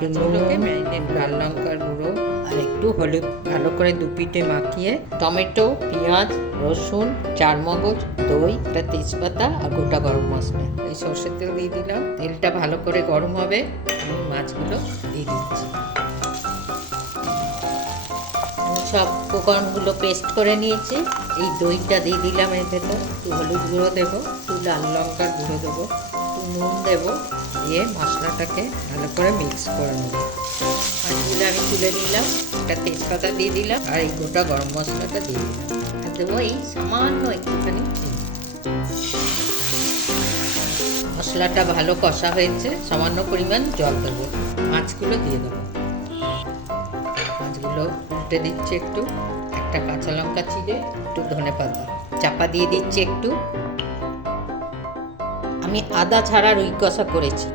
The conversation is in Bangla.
একটু নুন, লাল লঙ্কার গুঁড়ো আর একটু হলুদ ভালো করে দুপিঠে মাখিয়ে টমেটো, পেঁয়াজ, রসুন, চারমগজ, দই, একটা তেজপাতা আর গোটা গরম মশলা, এই সর্ষের তেল দিয়ে দিলাম। তেলটা ভালো করে গরম হবে, আমি মাছগুলো দিয়ে দিচ্ছি। সব উপকরণগুলো পেস্ট করে নিয়েছি। এই দইটা দিয়ে দিলাম এর ভেতর। একটু হলুদ গুঁড়ো দেবো, একটু লাল লঙ্কার গুঁড়ো দেবো, একটু নুন দেবো, দিয়ে মশলাটাকে ভালো করে মিক্স করে নেবো। মাছগুলো আমি তুলে নিলাম, একটা তেজপাতা দিয়ে দিলাম আর এই গোটা গরম মশলাটা দিয়ে দিলাম। আর দেবো এই সামান্য একটুখানি চিনি। মশলাটা ভালো কষা হয়েছে, সামান্য পরিমাণ জল দেবো, মাছগুলো দিয়ে দেবো। মাছগুলো উল্টে দিচ্ছি একটু, একটা কাঁচা লঙ্কা চিড়ে, একটু ধনেপাতা, চাপা দিয়ে দিচ্ছি একটু। আমি আদা ছাড়া রুই কষা করেছি,